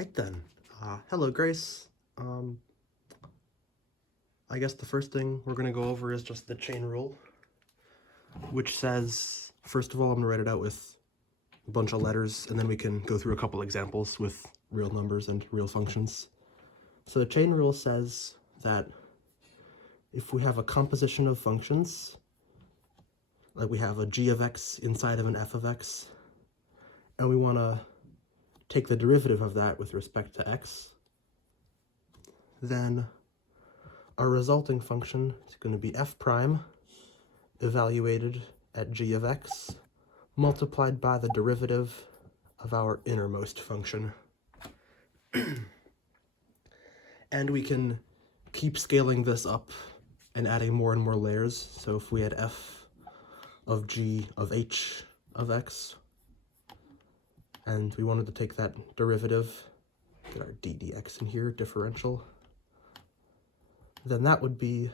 right then. Hello, Grace. I guess the first thing we're going to go over is just the chain rule, which says, first of all, I'm going to write it out with a bunch of letters, and then we can go through a couple examples with real numbers and real functions. So the chain rule says that if we have a composition of functions, like we have a g of x inside of an f of x, and we want to take the derivative of that with respect to x, then our resulting function is going to be f prime evaluated at g of x multiplied by the derivative of our innermost function. And we can keep scaling this up and adding more and more layers. So if we had f of g of h of x, and we wanted to take that derivative, get our d dx in here, differential, then that would be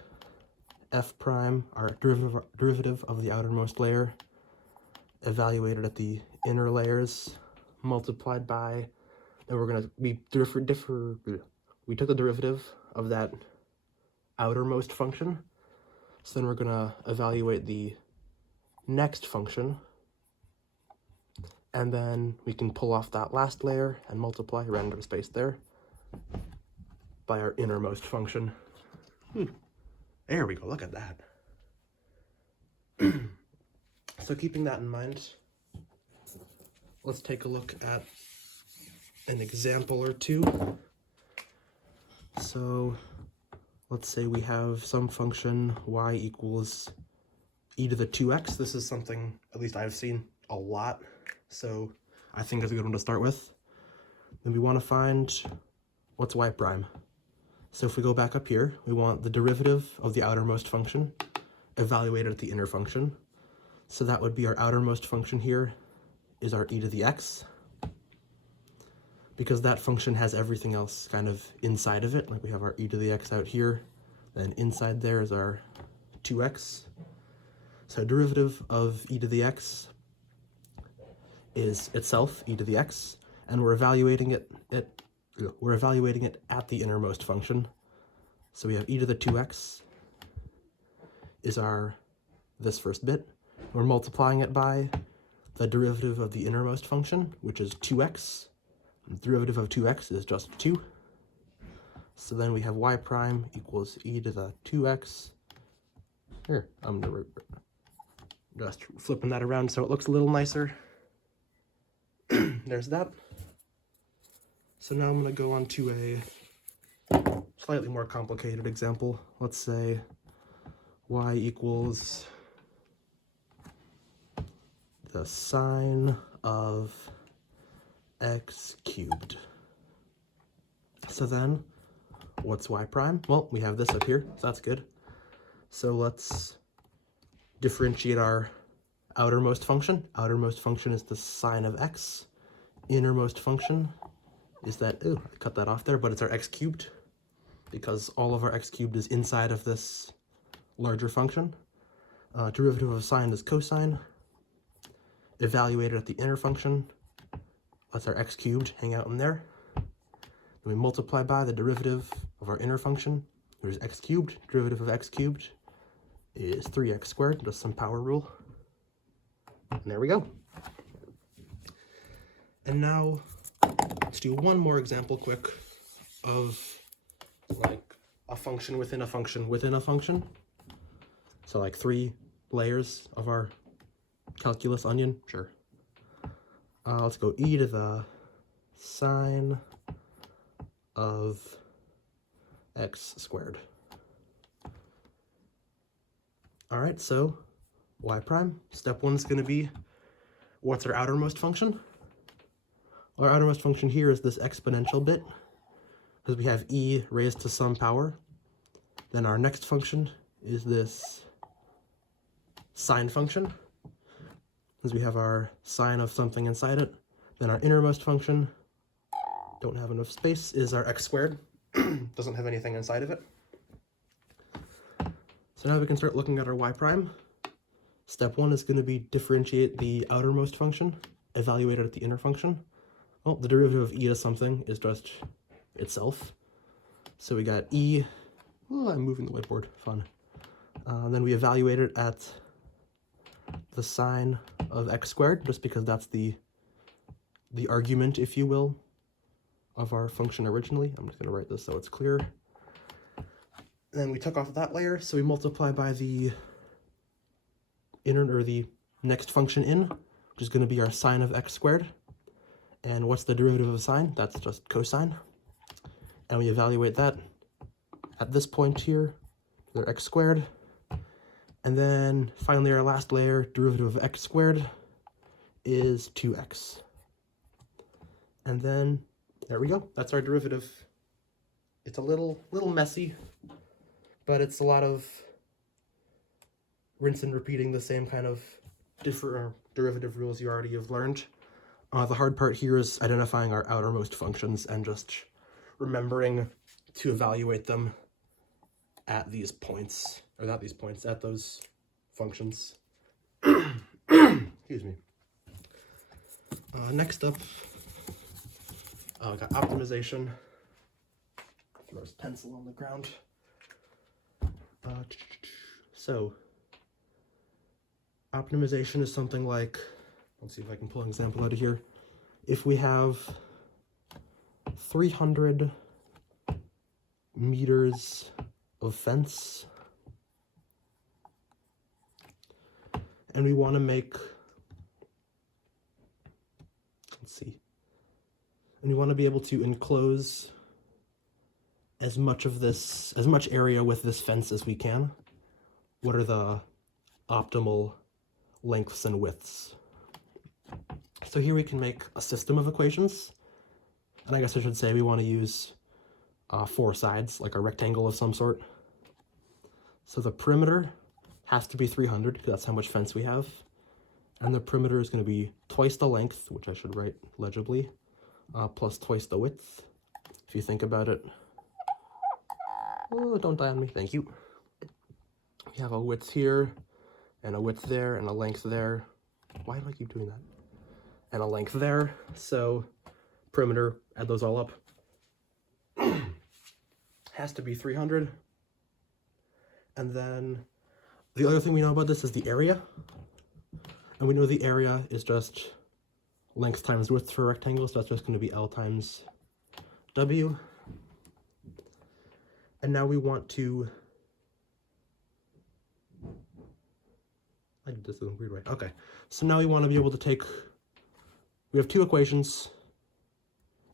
f prime, our derivative of the outermost layer, evaluated at the inner layers, multiplied by, and we're going to, we took the derivative of that outermost function, so then we're going to evaluate the next function, and then we can pull off that last layer and multiply, random space there, by our innermost function. There we go, look at that. So keeping that in mind, let's take a look at an example or two. So let's say we have some function y equals e to the 2x. This is something, at least I've seen a lot, so I think it's a good one to start with. Then we want to find what's y prime. So if we go back up here, we want the derivative of the outermost function evaluated at the inner function. So that would be our outermost function here is our e to the x, because that function has everything else kind of inside of it. Like we have our e to the x out here, then inside there is our 2x. So derivative of e to the x is itself e to the x, and we're evaluating it at the innermost function. So we have e to the 2x is this first bit. We're multiplying it by the derivative of the innermost function, which is 2x. The derivative of 2x is just 2. So then we have y prime equals e to the 2x. Here, I'm just flipping that around so it looks a little nicer. There's that. So now I'm going to go on to a slightly more complicated example. Let's say y equals the sine of x cubed. So then, what's y prime? Well, we have this up here, so that's good. So let's differentiate our outermost function. Outermost function is the sine of x. Innermost function is that, I cut that off there, but it's our x cubed, because all of our x cubed is inside of this larger function. Derivative of sine is cosine, evaluated at the inner function. That's our x cubed, hang out in there. Then we multiply by the derivative of our inner function. There's x cubed, derivative of x cubed is 3x squared, just some power rule. And there we go. And now, let's do one more example quick of like a function within a function within a function. So like 3 layers of our calculus onion, sure. Let's go e to the sine of x squared. All right, so y prime, step 1 is going to be, what's our outermost function? Our outermost function here is this exponential bit, because we have e raised to some power. Then our next function is this sine function, because we have our sine of something inside it. Then our innermost function, don't have enough space, is our x squared. Doesn't have anything inside of it. So now we can start looking at our y prime. Step 1 is going to be differentiate the outermost function, evaluate it at the inner function. well, the derivative of e to something is just itself. So we got e, oh, I'm moving the whiteboard, fun. Then we evaluate it at the sine of x squared, just because that's the argument, if you will, of our function originally. I'm just going to write this so it's clear. Then we took off that layer, so we multiply by the the next function in, which is going to be our sine of x squared. And what's the derivative of sine? That's just cosine. And we evaluate that at this point here, they're x squared. And then finally our last layer, derivative of x squared, is 2x. And then there we go. That's our derivative. It's a little messy, but it's a lot of rinse and repeating the same kind of different derivative rules you already have learned. The hard part here is identifying our outermost functions and just remembering to evaluate them at these points, or not these points, at those functions. Excuse me. Next up, I got optimization. Throw his pencil on the ground. So, optimization is something like, let's see if I can pull an example out of here. If we have 300 meters of fence, and we want to make, and we want to be able to enclose as much area with this fence as we can. What are the optimal lengths and widths? So here we can make a system of equations, and I guess I should say we want to use 4 sides, like a rectangle of some sort. So the perimeter has to be 300, because that's how much fence we have, and the perimeter is going to be twice the length, which I should write legibly, plus twice the width. If you think about it, oh, don't die on me, thank you. We have a width here, and a width there, and a length there. Why do I keep doing that? And a length there, so perimeter, add those all up, has to be 300. And then the other thing we know about this is the area. And we know the area is just length times width for a rectangle, so that's just going to be L times W. And now we want to, I did this in a weird way. Okay, so now we want to be able to take, we have 2 equations,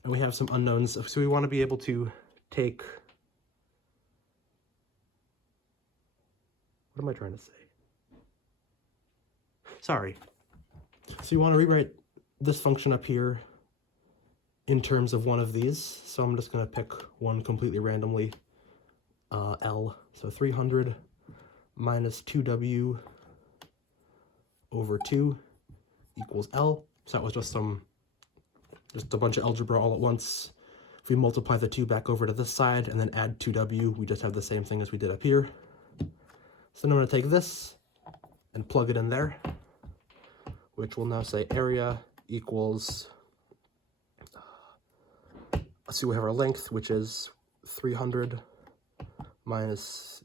and we have some unknowns, so we want to be able to take, what am I trying to say? Sorry. So you want to rewrite this function up here in terms of one of these, so I'm just going to pick one completely randomly, L, so 300 minus 2W over 2 equals L. So that was just a bunch of algebra all at once. If we multiply the 2 back over to this side and then add 2W, we just have the same thing as we did up here. So now I'm going to take this and plug it in there, which will now say area equals, let's see, we have our length, which is 300 minus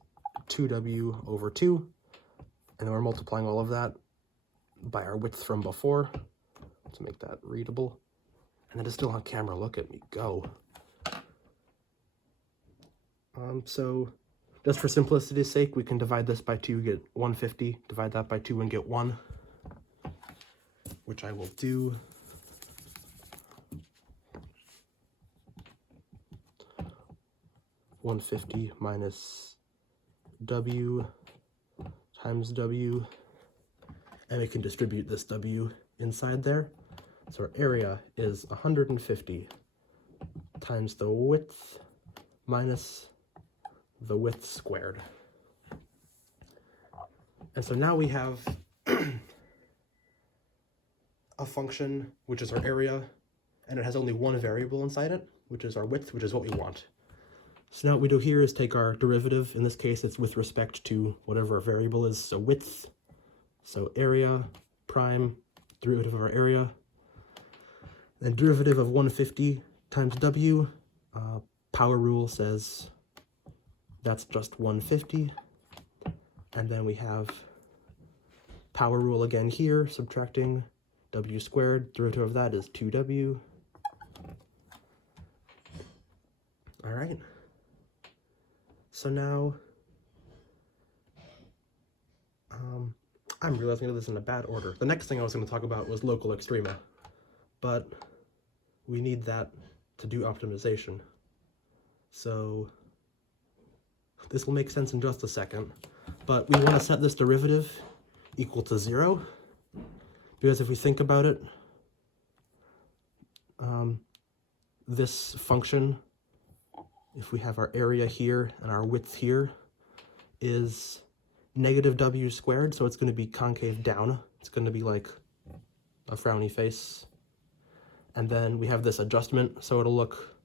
2W over 2, and then we're multiplying all of that by our width from before to make that readable. And it is still on camera, look at me go. So just for simplicity's sake, we can divide this by 2, get 150, divide that by 2 and get 1, which I will do. $150 minus W times W, and we can distribute this W inside there. So our area is 150 times the width minus the width squared. And so now we have a function, which is our area, and it has only one variable inside it, which is our width, which is what we want. So now what we do here is take our derivative. In this case, it's with respect to whatever our variable is, so width. So area prime, derivative of our area. Then derivative of 150 times w, power rule says that's just 150. And then we have power rule again here, subtracting w squared. Derivative of that is 2w. All right. So now, I'm realizing this is in a bad order. The next thing I was going to talk about was local extrema, but we need that to do optimization. So this will make sense in just a second, but we want to set this derivative equal to 0, because if we think about it, this function, if we have our area here and our width here, is negative w squared, so it's going to be concave down. It's going to be like a frowny face. And then we have this adjustment, so it'll look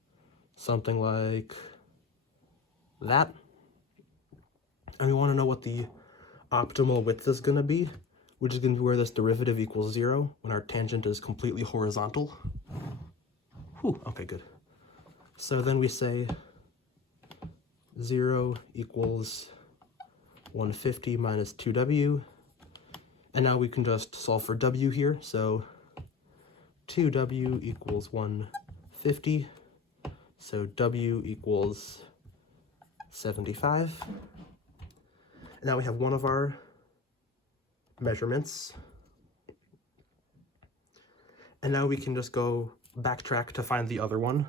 something like that. And we want to know what the optimal width is going to be, which is going to be where this derivative equals 0 when our tangent is completely horizontal. Whew, okay, good. So then we say 0 equals 150 minus 2w, and now we can just solve for w here, so 2w equals 150, so w equals 75. And now we have one of our measurements, and now we can just go backtrack to find the other one,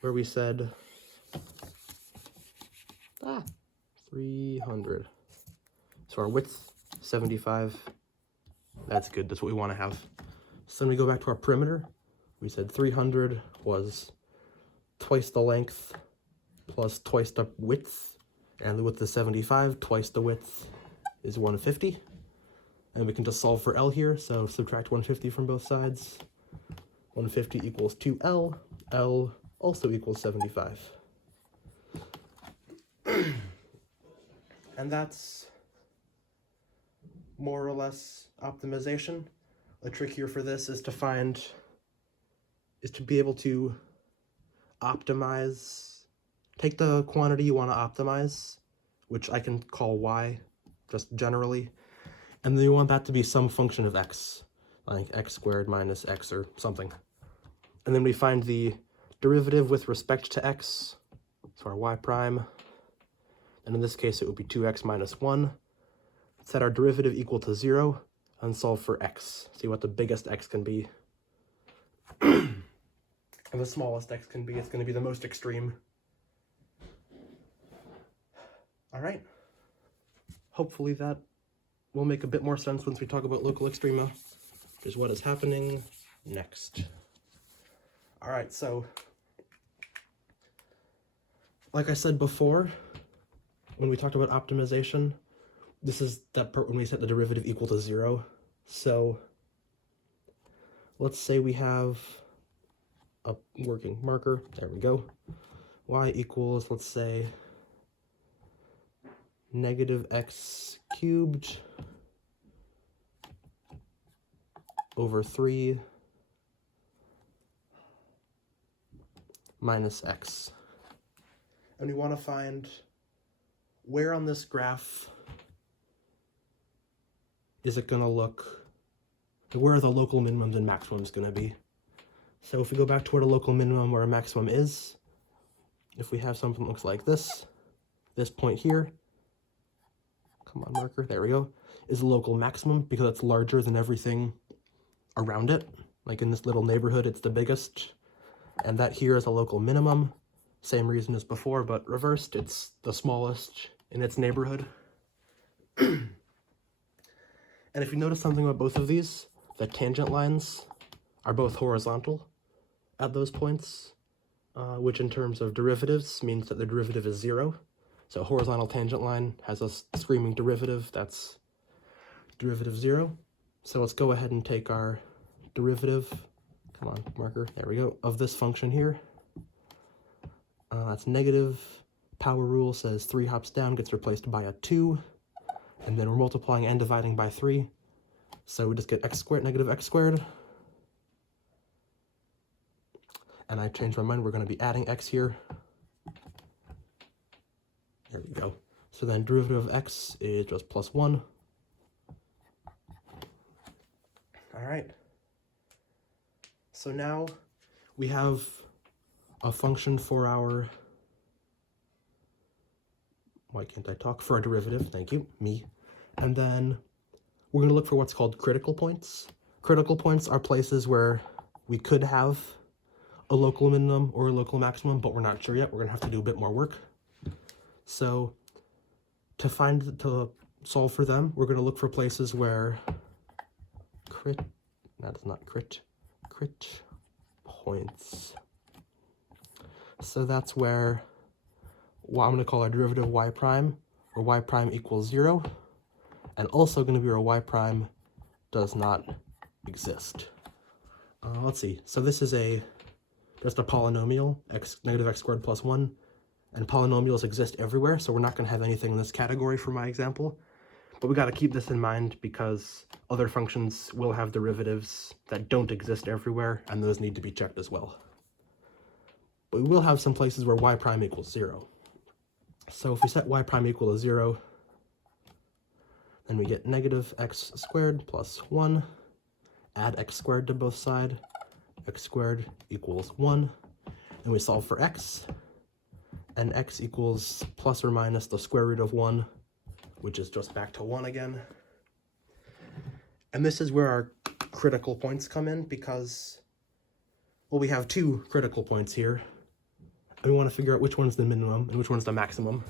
where we said 300. So our width, 75. That's good, that's what we want to have. So then we go back to our perimeter. We said 300 was twice the length plus twice the width, and the width is 75, twice the width is 150. And we can just solve for L here, so subtract 150 from both sides. 150 equals 2L, L also equals 75. And that's more or less optimization. The trick here for this is to be able to optimize, take the quantity you want to optimize, which I can call y, just generally, and then you want that to be some function of x, like x squared minus x or something. And then we find the derivative with respect to x, so our y prime, and in this case it would be 2x minus 1. Set our derivative equal to 0, and solve for x. See what the biggest x can be. And the smallest x can be. It's going to be the most extreme. All right. Hopefully that will make a bit more sense once we talk about local extrema, which is what is happening next. All right, so like I said before, when we talked about optimization, this is that part when we set the derivative equal to 0. So let's say we have a working marker. There we go. Y equals, let's say, negative x cubed over 3 minus x. And we want to find where on this graph is it going to look, where are the local minimums and maximums going to be. So if we go back to where the local minimum or a maximum is, if we have something that looks like this point here, come on marker, there we go, is the local maximum because it's larger than everything around it. Like in this little neighborhood, it's the biggest. And that here is a local minimum. Same reason as before, but reversed, it's the smallest in its neighborhood. And if you notice something about both of these, the tangent lines are both horizontal at those points, which in terms of derivatives means that the derivative is 0. So a horizontal tangent line has a screaming derivative, that's derivative 0. So let's go ahead and take our derivative, come on, marker, there we go, of this function here. That's negative. Power rule says 3 hops down gets replaced by a 2. And then we're multiplying and dividing by 3. So we just get x squared, negative x squared. and I changed my mind, we're going to be adding x here. There we go. So then derivative of x is just plus 1. All right. So now we have a function for our, why can't I talk, for our derivative, thank you, me. And then we're going to look for what's called critical points. Critical points are places where we could have a local minimum or a local maximum, but we're not sure yet. We're going to have to do a bit more work. So to solve for them, we're going to look for places where crit points. So that's where I'm going to call our derivative y prime, where y prime equals 0, and also going to be where y prime does not exist. Let's see. So this is just a polynomial, negative x squared plus 1, and polynomials exist everywhere, so we're not going to have anything in this category for my example. But we got to keep this in mind because other functions will have derivatives that don't exist everywhere, and those need to be checked as well. But we will have some places where y prime equals 0. So if we set y prime equal to 0, then we get negative x squared plus 1, add x squared to both sides, x squared equals 1, and we solve for x, and x equals plus or minus the square root of 1, which is just back to 1 again. And this is where our critical points come in because, well, we have two critical points here, and we want to figure out which one's the minimum and which one's the maximum.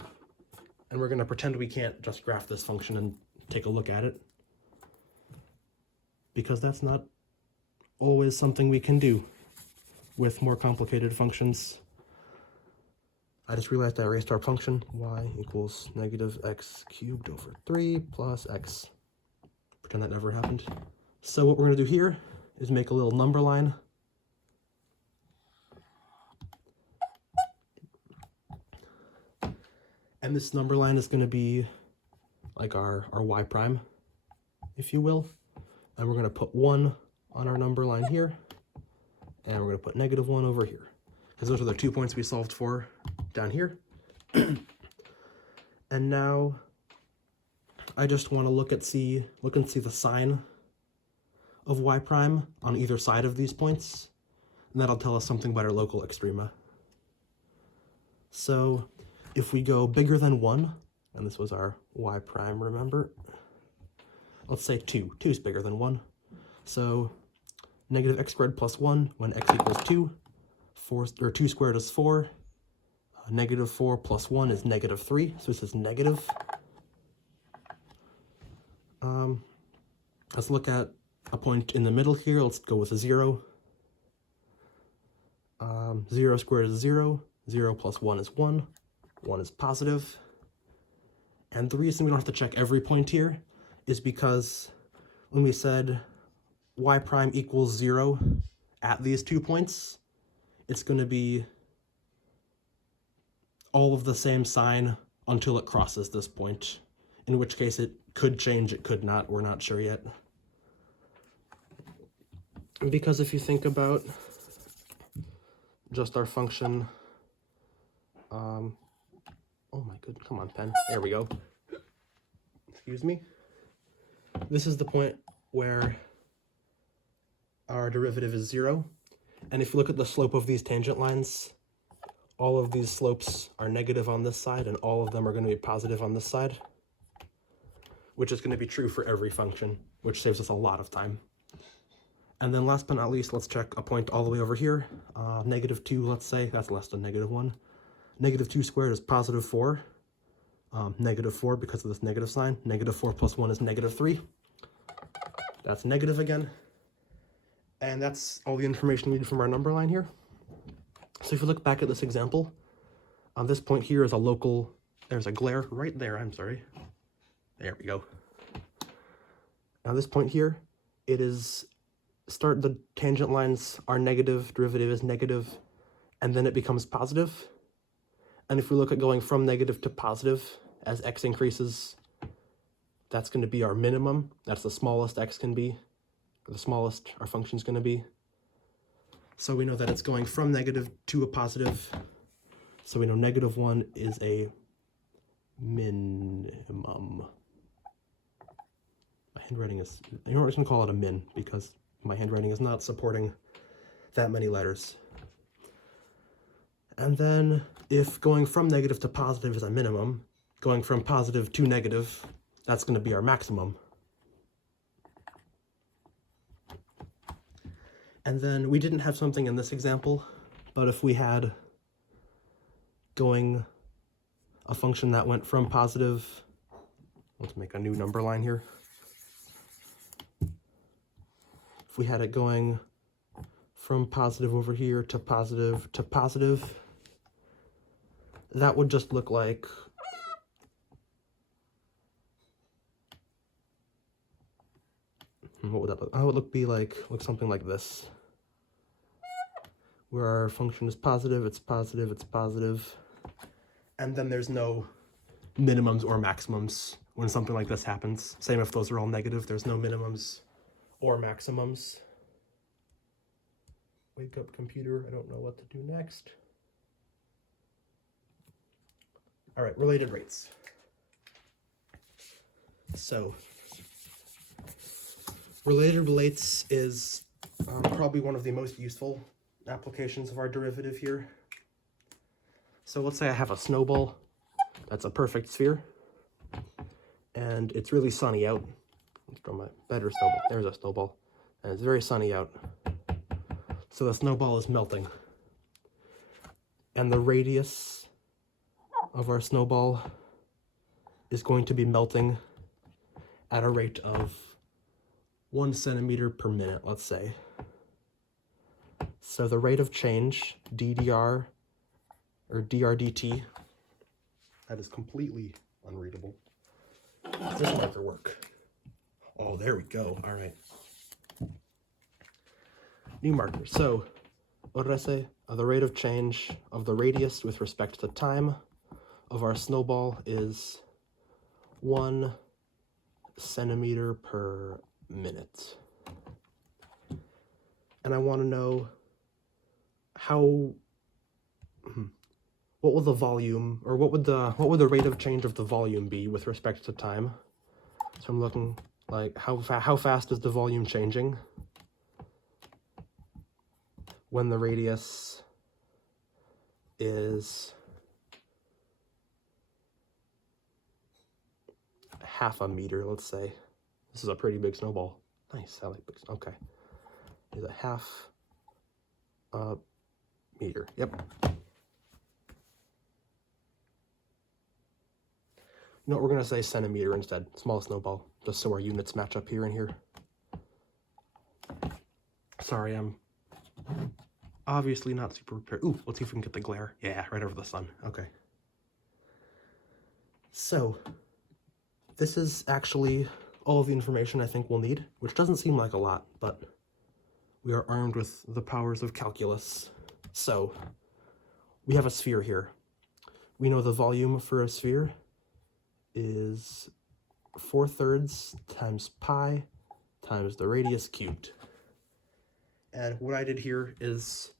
And we're going to pretend we can't just graph this function and take a look at it, because that's not always something we can do with more complicated functions. I just realized I erased our function, y equals negative x cubed over 3 plus x. Pretend that never happened. So what we're going to do here is make a little number line. And this number line is going to be like our y prime, if you will. And we're going to put 1 on our number line here, and we're going to put negative 1 over here, because those are the 2 points we solved for down here. And now I just want to look and see the sign of y prime on either side of these points, and that'll tell us something about our local extrema. So if we go bigger than 1, and this was our y prime, remember? Let's say 2. 2 is bigger than 1. So negative x squared plus 1 when x equals 2. 2 squared is 4. Negative 4 plus 1 is negative 3. So this is negative. Let's look at a point in the middle here. Let's go with a 0. 0 squared is 0. 0 plus 1 is 1. 1 is positive. And the reason we don't have to check every point here is because when we said y prime equals 0 at these 2 points, it's going to be all of the same sign until it crosses this point, in which case it could change, it could not, we're not sure yet. Because if you think about just our function, oh my good, come on pen, there we go. Excuse me. This is the point where our derivative is 0. And if you look at the slope of these tangent lines, all of these slopes are negative on this side, and all of them are going to be positive on this side, which is going to be true for every function, which saves us a lot of time. And then last but not least, let's check a point all the way over here. Negative 2, let's say, that's less than negative 1. Negative 2 squared is positive 4. Negative 4 because of this negative sign. Negative 4 plus 1 is negative 3. That's negative again. And that's all the information needed from our number line here. So if you look back at this example, on this point here is a local, there's a glare right there, I'm sorry. There we go. Now this point here, it is, the tangent lines are negative, derivative is negative, and then it becomes positive. And if we look at going from negative to positive as x increases, that's going to be our minimum. That's the smallest x can be, or the smallest our function is going to be. So we know that it's going from negative to a positive. So we know -1 is a minimum. My handwriting is, you know, we're just gonna call it a min because my handwriting is not supporting that many letters. And then if going from negative to positive is a minimum, going from positive to negative, that's gonna be our maximum. And then we didn't have something in this example, but if we had going a function that went from positive, let's make a new number line here. If we had it going from positive over here to positive, that would just look like what would that look? How would it be like something like this, where our function is positive, it's positive, it's positive, and then there's no minimums or maximums when something like this happens. Same if those are all negative, there's no minimums or maximums. Wake up, computer, I don't know what to do next. All right, related rates. So, related rates is probably one of the most useful applications of our derivative here. So let's say I have a snowball that's a perfect sphere, and it's really sunny out. Let's draw my better snowball. There's a snowball, and it's very sunny out. So the snowball is melting, and the radius of our snowball is going to be melting at a rate of 1 centimeter per minute, let's say. So the rate of change, ddr, or drdt, that is completely unreadable. Does this marker work? Oh, there we go. All right. New marker. So, what did I say? The rate of change of the radius with respect to time of our snowball is 1 centimeter per minute. And I want to know what will the volume, or what would the rate of change of the volume be with respect to time? So I'm looking like how fast is the volume changing when the radius is half a meter, let's say. This is a pretty big snowball. Nice, I like big. Okay, is it half a meter? Yep. You know what, we're gonna say centimeter instead, small snowball, just so our units match up here and here. Sorry, I'm obviously not super prepared. Ooh, let's see if we can get the glare. Yeah, right over the sun, okay. So, this is actually all of the information I think we'll need, which doesn't seem like a lot, but we are armed with the powers of calculus. So, we have a sphere here. We know the volume for a sphere is 4/3 times pi times the radius cubed. And what I did here is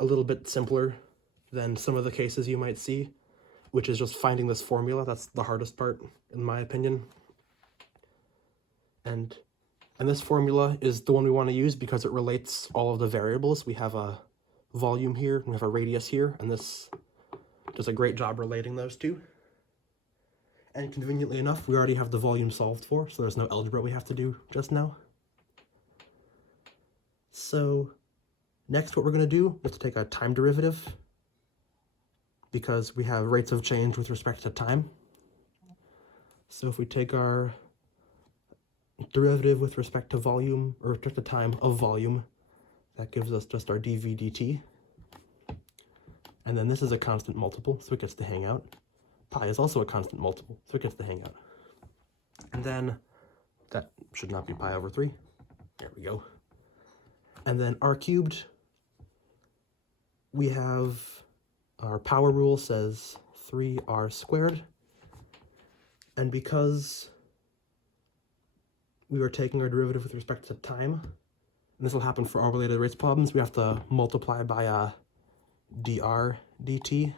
a little bit simpler than some of the cases you might see, which is just finding this formula. That's the hardest part, in my opinion. And this formula is the one we want to use because it relates all of the variables. We have a volume here, and we have a radius here, and this does a great job relating those two. And conveniently enough, we already have the volume solved for, so there's no algebra we have to do just now. So next what we're going to do is to take a time derivative, because we have rates of change with respect to time. So if we take our derivative with respect to volume, or with respect to time of volume, that gives us just our dv dt. And then this is a constant multiple, so it gets to hang out. Pi is also a constant multiple, so it gets to hang out. And then that should not be pi over 3. There we go. And then r cubed, we have our power rule says 3r squared. And because we are taking our derivative with respect to time, and this will happen for all related rates problems, we have to multiply by dr dt.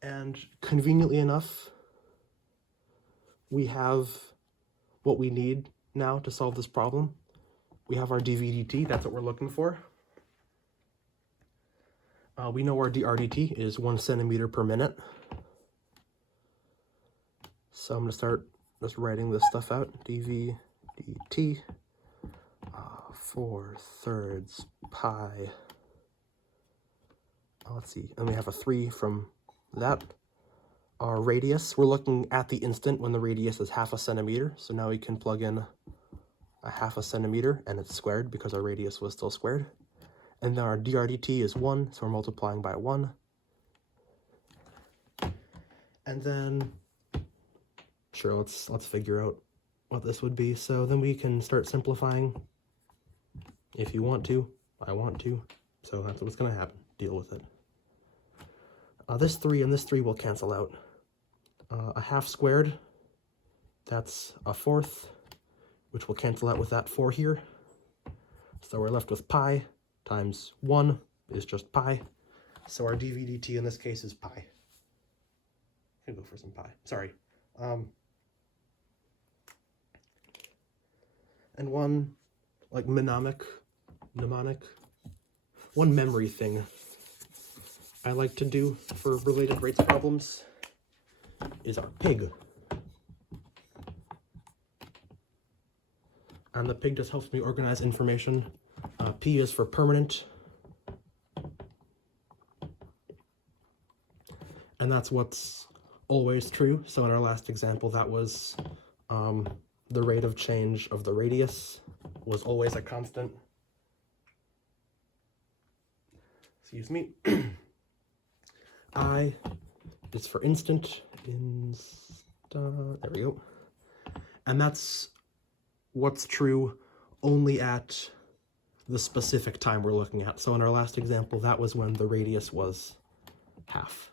And conveniently enough, we have what we need now to solve this problem. We have our dv dt, that's what we're looking for. We know our dr dt is 1 centimeter per minute. So I'm going to start just writing this stuff out. dv dt, 4/3 pi. Let's see, and we have a 3 from that. Our radius, we're looking at the instant when the radius is 1/2 centimeter. So now we can plug in 1/2 centimeter, and it's squared because our radius was still squared. And then our dr dt is 1, so we're multiplying by 1. And then, sure, let's figure out what this would be. So then we can start simplifying. If you want to, I want to. So that's what's going to happen. Deal with it. This 3 and this 3 will cancel out. 1/2 squared, that's 1/4, which will cancel out with that 4 here. So we're left with pi times 1 is just pi. So our dv dt in this case is pi. I'm gonna go for some pi. Sorry. And one like mnemonic, one memory thing I like to do for related rates problems is our pig. And the pig just helps me organize information. P is for permanent. And that's what's always true. So in our last example, that was the rate of change of the radius was always a constant. Excuse me. I is for instant. There we go. And that's what's true only at the specific time we're looking at. So in our last example, that was when the radius was 1/2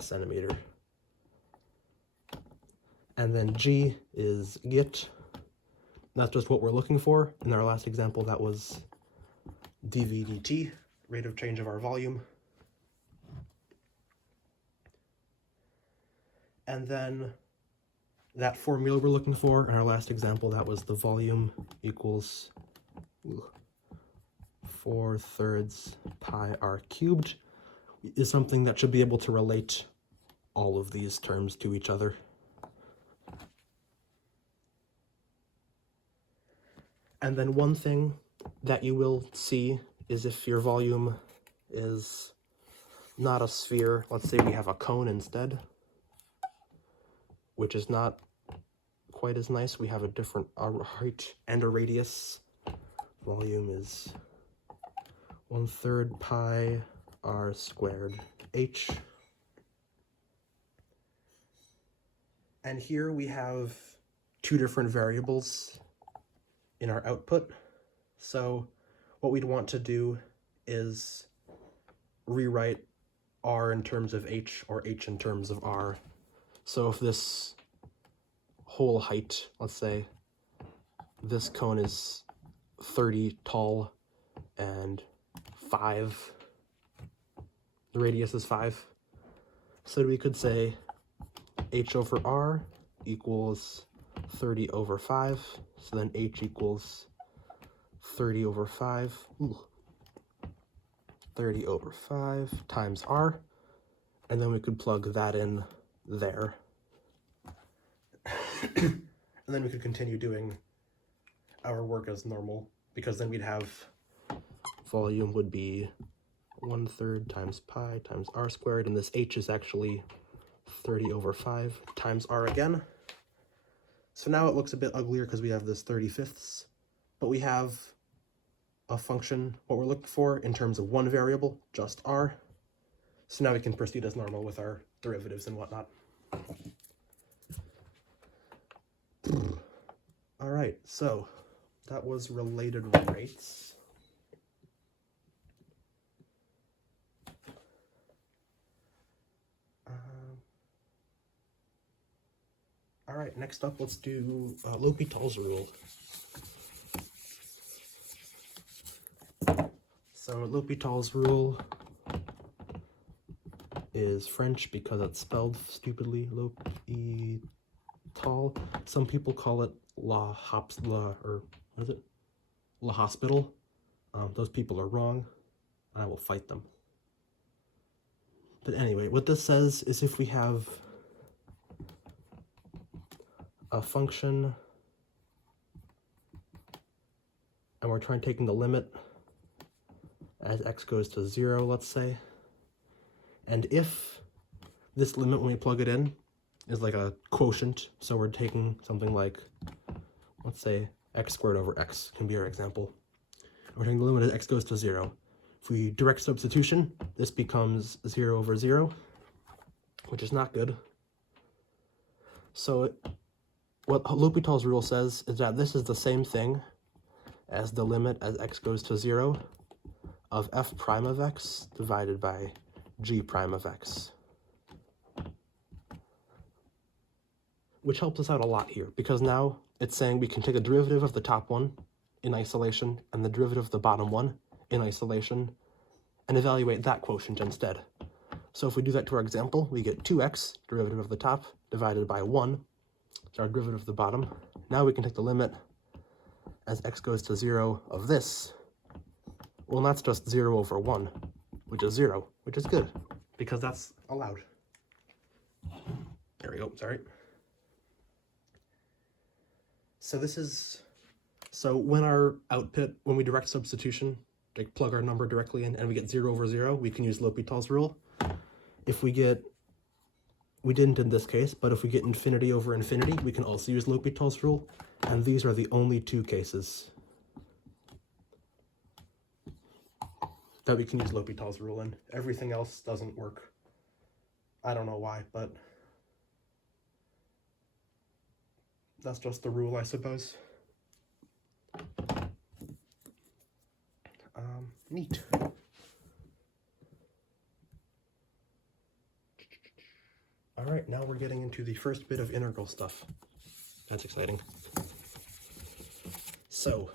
centimeter. And then G is get. That's just what we're looking for. In our last example, that was dv dt, rate of change of our volume. And then that formula we're looking for, in our last example, that was the volume equals 4/3 pi r cubed, is something that should be able to relate all of these terms to each other. And then one thing that you will see is if your volume is not a sphere, let's say we have a cone instead, which is not quite as nice. We have a different height and a radius. Volume is 1/3 pi r squared h. And here we have 2 different variables in our output. So what we'd want to do is rewrite r in terms of h or h in terms of r. So if this whole height, let's say this cone is 30 tall and 5, the radius is 5, so we could say h over r equals 30 over 5, so then h equals 30 over 5, 30 over 5 times r, and then we could plug that in there. And then we could continue doing our work as normal, because then we'd have volume would be 1/3 times pi times r squared, and this h is actually 30 over 5 times r again. So now it looks a bit uglier because we have this 35ths, but we have a function, what we're looking for, in terms of one variable, just r. So now we can proceed as normal with our derivatives and whatnot. All right, so that was related rates. All right, next up, let's do L'Hopital's rule. So L'Hopital's rule is French because it's spelled stupidly, L'Hopital. Some people call it La Hospital. Those people are wrong, and I will fight them. But anyway, what this says is if we have a function and we're taking the limit as x goes to 0, let's say, and if this limit when we plug it in is like a quotient, so we're taking something like, let's say x squared over x can be our example. We're taking the limit as x goes to 0. If we direct substitution, this becomes 0 over 0, which is not good. So what L'Hopital's rule says is that this is the same thing as the limit as x goes to 0 of f prime of x divided by g prime of x. Which helps us out a lot here, because now it's saying we can take a derivative of the top one in isolation and the derivative of the bottom one in isolation and evaluate that quotient instead. So if we do that to our example, we get 2x, derivative of the top, divided by 1, so our derivative of the bottom. Now we can take the limit as x goes to 0 of this. Well, that's just 0 over 1, which is 0, which is good, because that's allowed. There we go, sorry. So when our output, when we direct substitution, like plug our number directly in and we get 0 over 0, we can use L'Hopital's rule. If we didn't in this case, but if we get infinity over infinity, we can also use L'Hopital's rule, and these are the only two cases that we can use L'Hopital's rule in. Everything else doesn't work. I don't know why, but that's just the rule, I suppose. Neat. All right, now we're getting into the first bit of integral stuff. That's exciting. So,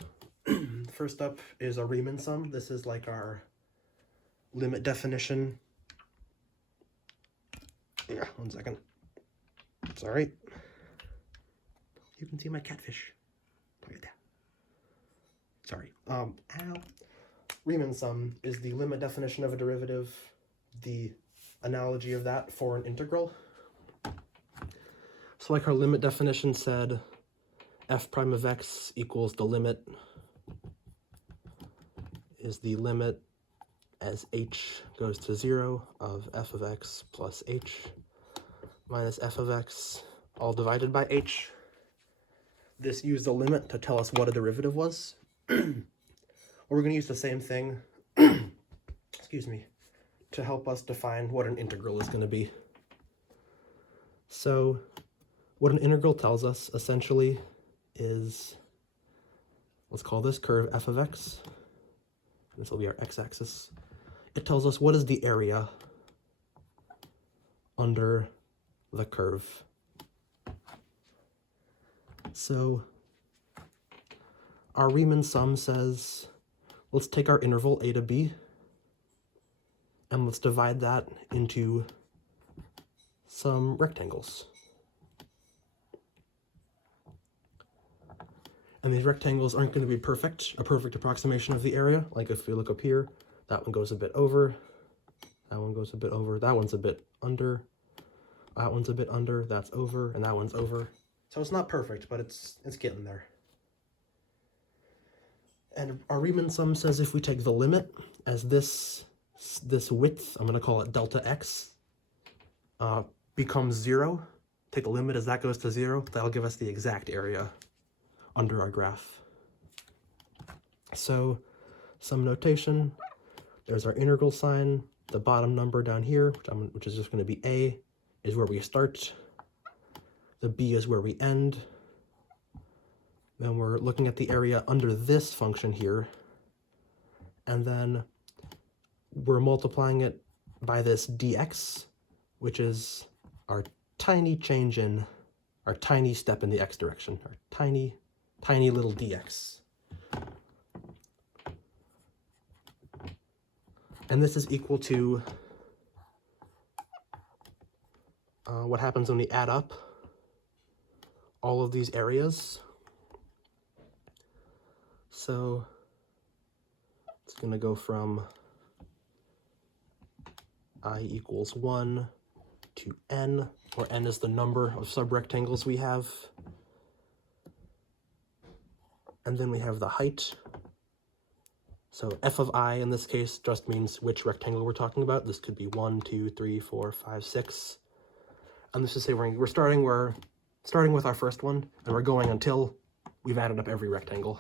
first up is a Riemann sum. This is like our limit definition. Yeah, 1 second. It's all right. You can see my catfish. Look at that. Sorry. Ow. Riemann sum is the limit definition of a derivative, the analogy of that for an integral. So like our limit definition said, f prime of x equals the limit is the limit as h goes to 0 of f of x plus h minus f of x all divided by h. This used the limit to tell us what a derivative was. We're going to use the same thing, excuse me, to help us define what an integral is going to be. So what an integral tells us essentially is, let's call this curve f of x. This will be our x-axis. It tells us what is the area under the curve. So our Riemann sum says, let's take our interval a to b and let's divide that into some rectangles. And these rectangles aren't going to be perfect, a perfect approximation of the area. Like if we look up here, that one goes a bit over, that one goes a bit over, that one's a bit under, that one's a bit under, that's over, and that one's over. So it's not perfect, but it's getting there. And our Riemann sum says if we take the limit as this width, I'm going to call it delta x, becomes 0, take the limit as that goes to 0, that'll give us the exact area under our graph. So some notation, there's our integral sign, the bottom number down here, which is just going to be a, is where we start, the b is where we end. Then we're looking at the area under this function here, and then we're multiplying it by this dx, which is our tiny change in our tiny step in the x direction, our tiny, tiny little dx. And this is equal to what happens when we add up all of these areas. So it's going to go from I equals 1 to n, where n is the number of subrectangles we have. And then we have the height. So f of I in this case just means which rectangle we're talking about. This could be 1, 2, 3, 4, 5, 6. And this is say we're starting with our first one, and we're going until we've added up every rectangle.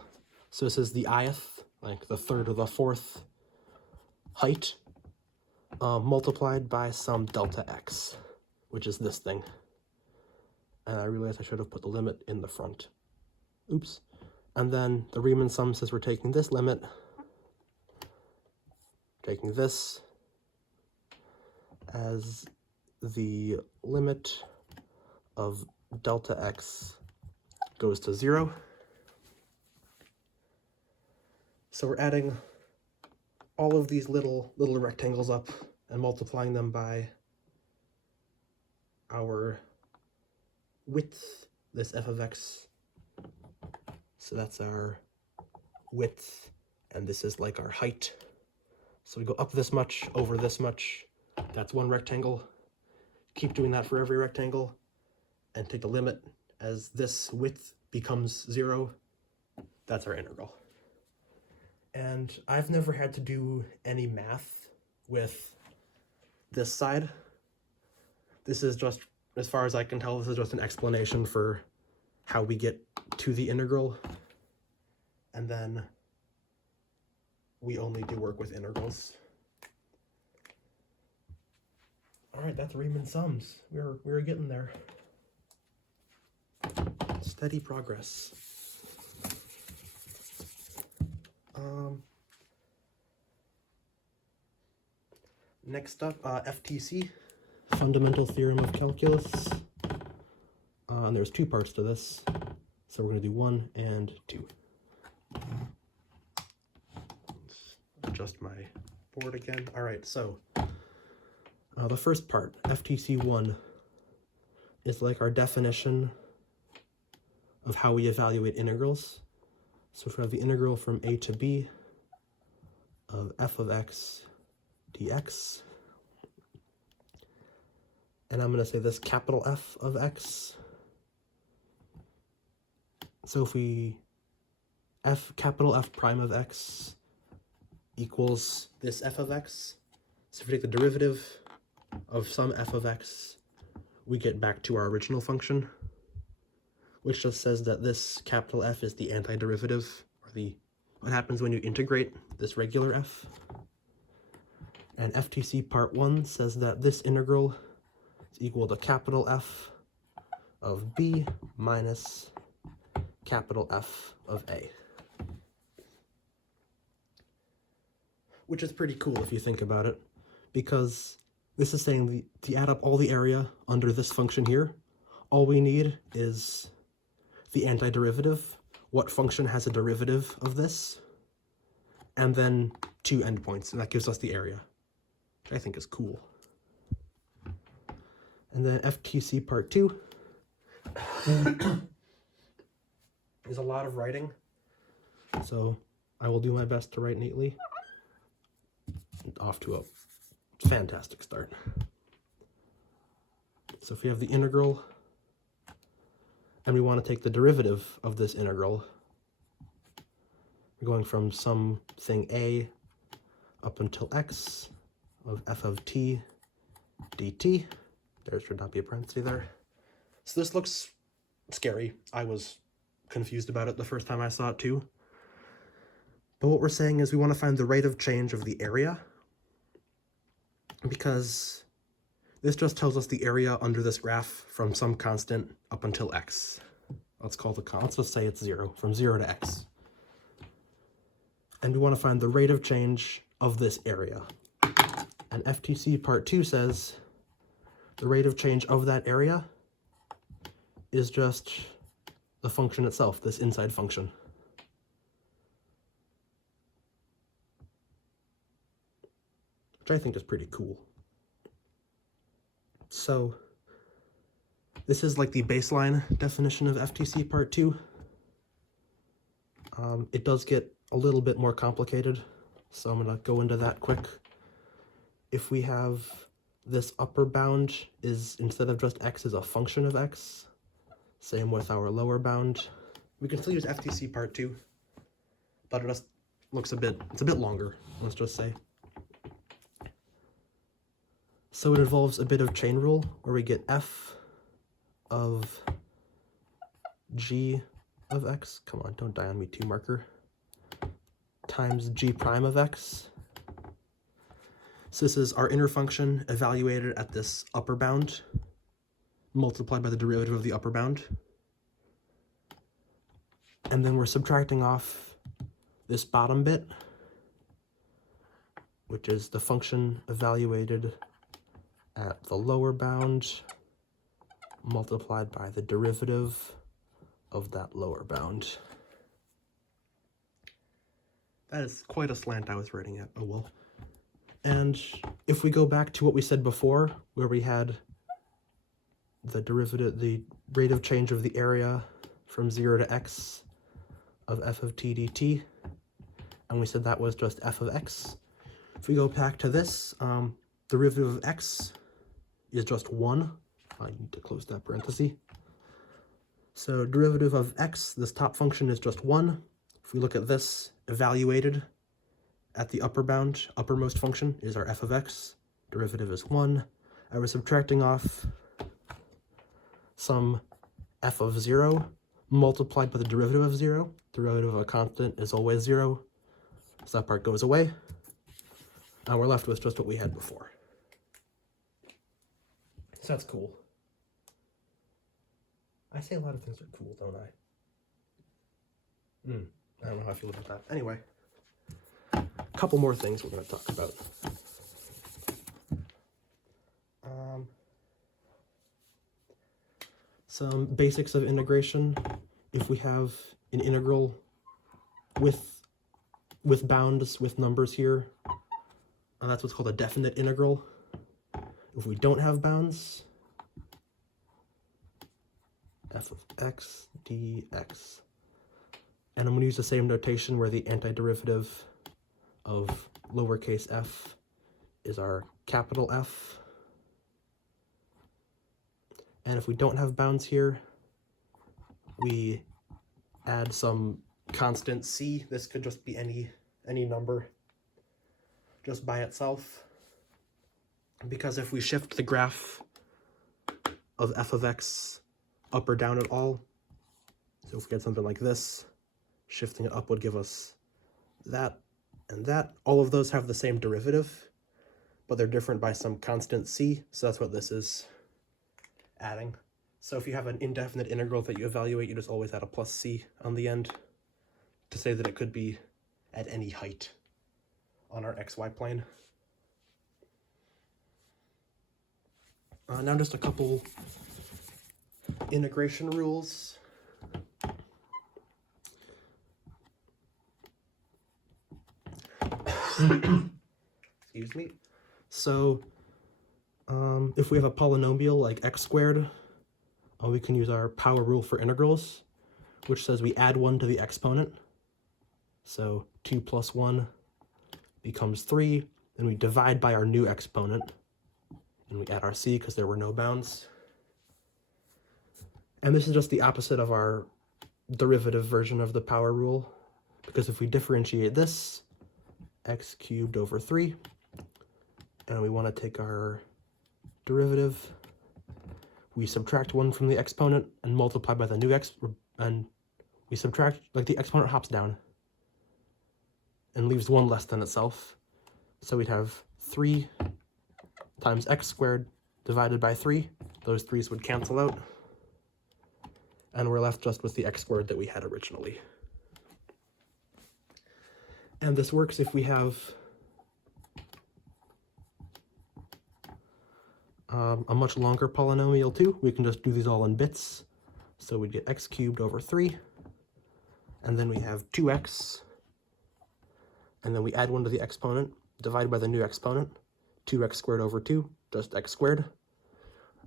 So this is the ith, like the third or the fourth height, multiplied by some delta x, which is this thing. And I realized I should have put the limit in the front. Oops. And then the Riemann sum says we're taking this limit, taking this as the limit of delta x goes to 0. So we're adding all of these little rectangles up and multiplying them by our width, this f of x. So that's our width, and this is like our height. So we go up this much, over this much. That's one rectangle. Keep doing that for every rectangle, and take the limit as this width becomes 0. That's our integral. And I've never had to do any math with this side. This is just, as far as I can tell, this is just an explanation for how we get to the integral. And then we only do work with integrals. All right, that's Riemann sums. We're getting there. Steady progress. Next up, FTC, Fundamental Theorem of Calculus. And there's two parts to this, so we're going to do 1 and 2. Let's adjust my board again. All right, so the first part, FTC 1, is like our definition of how we evaluate integrals. So if we have the integral from a to b of f of x dx, and I'm going to say this capital F of x. So if we capital F prime of x equals this f of x, so if we take the derivative of some f of x, we get back to our original function, which just says that this capital F is the antiderivative, or what happens when you integrate this regular f. And FTC part 1 says that this integral is equal to capital F of b minus capital F of a. Which is pretty cool if you think about it, because this is saying to add up all the area under this function here, all we need is the antiderivative, what function has a derivative of this, and then 2 endpoints, and that gives us the area, which I think is cool. And then FTC part 2 is a lot of writing, so I will do my best to write neatly. Off to a fantastic start. So if we have the integral, and we want to take the derivative of this integral, we're going from something a up until x of f of t dt. There should not be a parenthesis there. So this looks scary. I was confused about it the first time I saw it too. But what we're saying is we want to find the rate of change of the area, because this just tells us the area under this graph from some constant up until x. Let's just say it's 0, from 0 to x. And we want to find the rate of change of this area. And FTC part 2 says the rate of change of that area is just the function itself, this inside function. Which I think is pretty cool. So this is like the baseline definition of FTC part 2. It does get a little bit more complicated, so I'm going to go into that quick. If we have this upper bound is, instead of just x, is a function of x, same with our lower bound. We can still use FTC part 2, but it just looks it's a bit longer, let's just say. So it involves a bit of chain rule, where we get f of g of x, come on, don't die on me too, marker, times g prime of x. So this is our inner function evaluated at this upper bound, multiplied by the derivative of the upper bound. And then we're subtracting off this bottom bit, which is the function evaluated at the lower bound, multiplied by the derivative of that lower bound. That is quite a slant I was writing at, oh well. And if we go back to what we said before, where we had the derivative, the rate of change of the area from 0 to x of f of t dt, and we said that was just f of x. If we go back to this, derivative of x is just 1. I need to close that parenthesis. So derivative of x, this top function, is just 1. If we look at this, evaluated at the upper bound, uppermost function is our f of x, derivative is 1, and we're subtracting off some f of 0 multiplied by the derivative of 0. Derivative of a constant is always 0, so that part goes away, and we're left with just what we had before. So that's cool. I say a lot of things are cool, don't I? I don't know how I feel about that. Anyway, a couple more things we're going to talk about. Some basics of integration. If we have an integral with bounds, with numbers here, that's what's called a definite integral. If we don't have bounds, f of x dx. And I'm going to use the same notation where the antiderivative of lowercase f is our capital F. And if we don't have bounds here, we add some constant c. This could just be any number just by itself. Because if we shift the graph of f of x up or down at all, so if we get something like this, shifting it up would give us that and that. All of those have the same derivative, but they're different by some constant c, so that's what this is adding. So if you have an indefinite integral that you evaluate, you just always add a plus c on the end to say that it could be at any height on our xy plane. Now just a couple integration rules. Excuse me. So if we have a polynomial like x squared, we can use our power rule for integrals, which says we add 1 to the exponent. So 2 plus 1 becomes 3, then we divide by our new exponent, and we add our c because there were no bounds. And this is just the opposite of our derivative version of the power rule, because if we differentiate this, x cubed over 3, and we want to take our derivative, we subtract 1 from the exponent and multiply by the new and we subtract, like the exponent hops down and leaves 1 less than itself. So we'd have 3 times x squared divided by 3. Those 3's would cancel out, and we're left just with the x squared that we had originally. And this works if we have a much longer polynomial too. We can just do these all in bits. So we'd get x cubed over 3, and then we have 2x, and then we add 1 to the exponent, divide by the new exponent, 2x squared over 2, just x squared,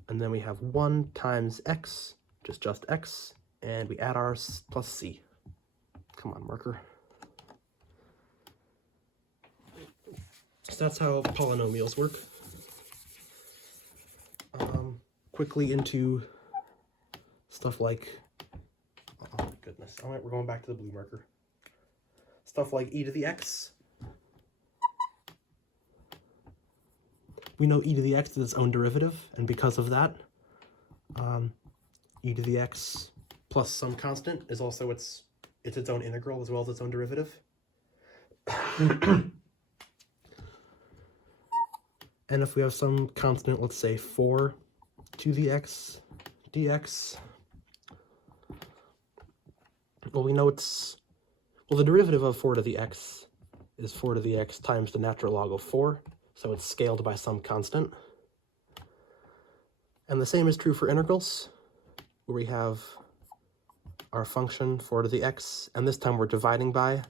and then we have 1 times x, just x, and we add our plus c. Come on, marker. So that's how polynomials work. Quickly into stuff like, oh my goodness, all right, we're going back to the blue marker. Stuff like e to the x. We know e to the x is its own derivative, and because of that, e to the x plus some constant is also its own integral as well as its own derivative. And if we have some constant, let's say 4 to the x dx, well, we know the derivative of 4 to the x is 4 to the x times the natural log of 4, so it's scaled by some constant. And the same is true for integrals, where we have our function 4 to the x, and this time we're dividing by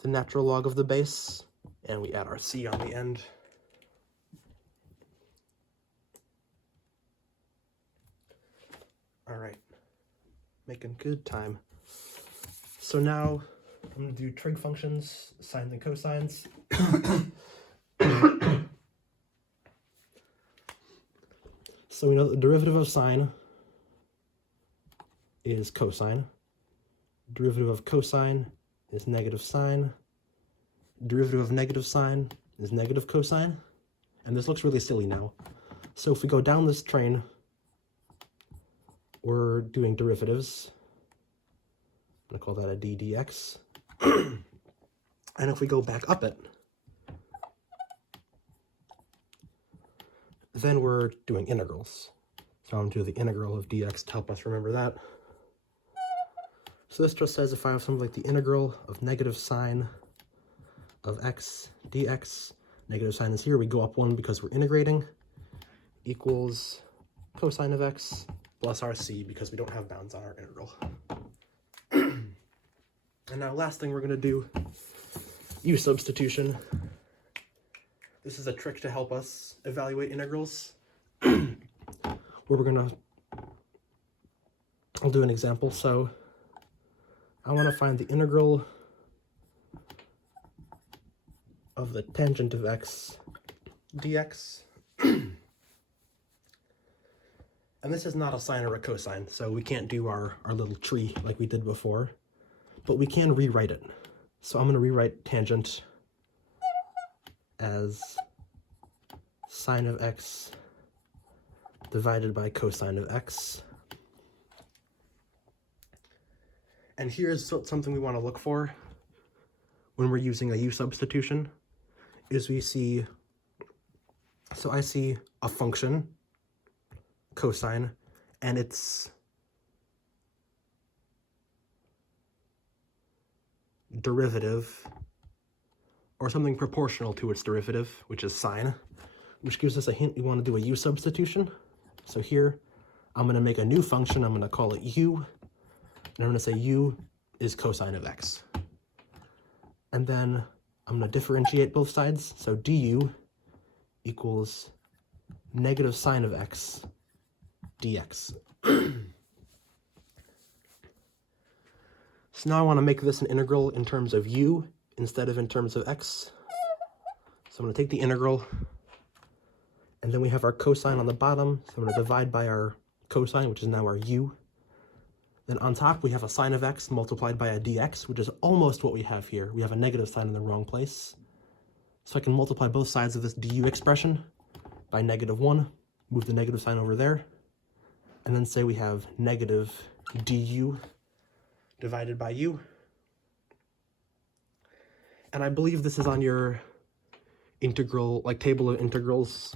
the natural log of the base, and we add our c on the end. All right, making good time. So now I'm going to do trig functions, sines and cosines. So we know that the derivative of sine is cosine. Derivative of cosine is negative sine. Derivative of negative sine is negative cosine. And this looks really silly now. So if we go down this train, we're doing derivatives. I'm going to call that a d dx. And if we go back up it, then we're doing integrals. So I'm going to do the integral of dx to help us remember that. So this just says if I have something like the integral of negative sine of x dx, negative sign is here, we go up 1 because we're integrating, equals cosine of x plus our c because we don't have bounds on our integral. And now last thing we're going to do, u substitution. This is a trick to help us evaluate integrals. Where we're going to, I'll do an example. So I want to find the integral of the tangent of x dx. And this is not a sine or a cosine, so we can't do our little tree like we did before, but we can rewrite it. So I'm going to rewrite tangent as sine of x divided by cosine of x. And here's something we want to look for when we're using a u substitution, is we see, so I see a function, cosine, and its derivative, or something proportional to its derivative, which is sine, which gives us a hint we want to do a u substitution. So here, I'm going to make a new function, I'm going to call it u, and I'm going to say u is cosine of x. And then I'm going to differentiate both sides, so du equals negative sine of x dx. So now I want to make this an integral in terms of u instead of in terms of x. So I'm going to take the integral, and then we have our cosine on the bottom, so I'm going to divide by our cosine, which is now our u. Then on top we have a sine of x multiplied by a dx, which is almost what we have here. We have a negative sign in the wrong place. So I can multiply both sides of this du expression by -1, move the negative sign over there, and then say we have negative du divided by u. And I believe this is on your integral, like table of integrals.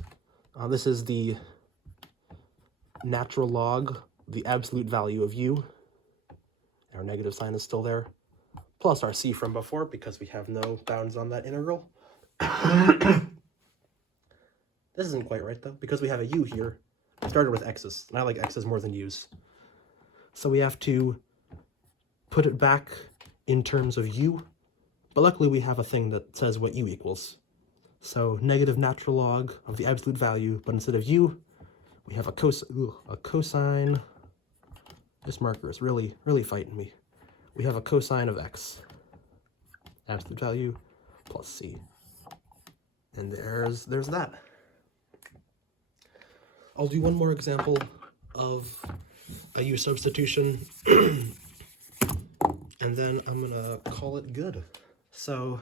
This is the natural log, the absolute value of u. Our negative sign is still there, plus our c from before because we have no bounds on that integral. This isn't quite right though, because we have a u here. We started with x's, and I like x's more than u's. So we have to put it back in terms of u, but luckily we have a thing that says what u equals. So negative natural log of the absolute value, but instead of u, we have a cosine. This marker is really fighting me. We have a cosine of x, absolute value, plus c. And there's that. I'll do one more example of a u substitution, and then I'm gonna call it good. So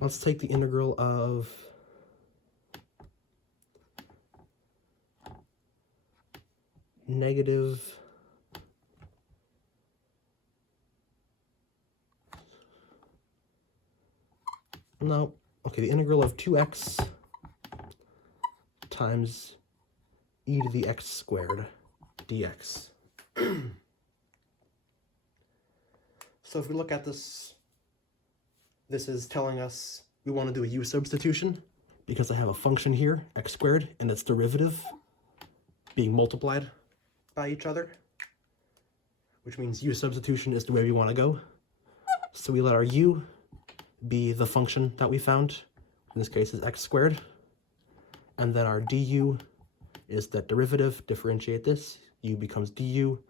let's take the integral of negative the integral of 2x times e to the x squared dx. So if we look at this, this is telling us we want to do a u substitution because I have a function here, x squared, and its derivative being multiplied by each other, which means u substitution is the way we want to go. So we let our u be the function that we found, in this case is x squared, and then our du is that derivative. Differentiate this, u becomes du,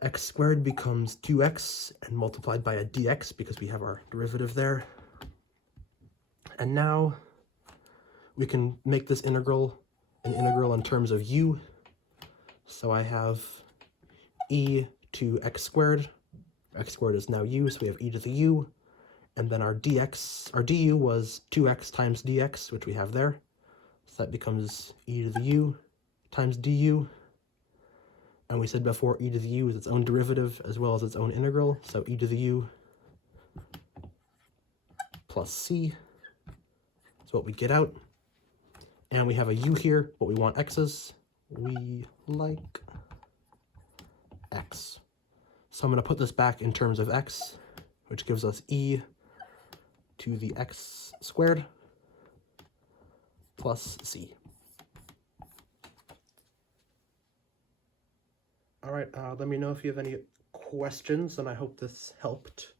x squared becomes 2x and multiplied by a dx because we have our derivative there. And now we can make this integral an integral in terms of u. So I have e to x squared is now u, so we have e to the u, and then our dx, our du was 2x times dx, which we have there, so that becomes e to the u times du, and we said before e to the u is its own derivative as well as its own integral, so e to the u plus c is what we get out, and we have a u here, but we want x's, we like x. So I'm going to put this back in terms of x, which gives us e to the x squared plus c. All right, let me know if you have any questions, and I hope this helped.